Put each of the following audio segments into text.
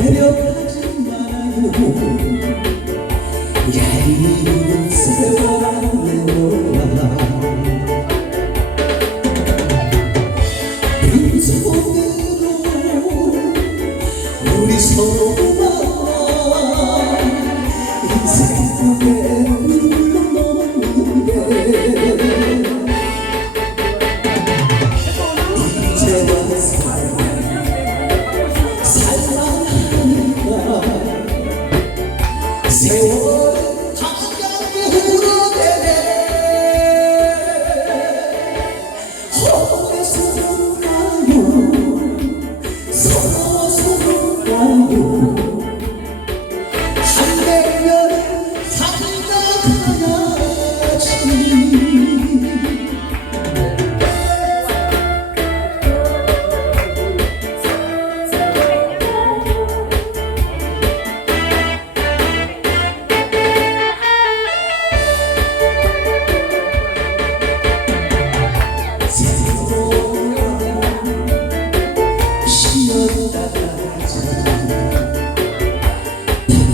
외면하지 말아요 야이는 세월아 내려와 빈손으로 우리 서로 서서와요 300년에 산다 그냥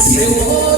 세월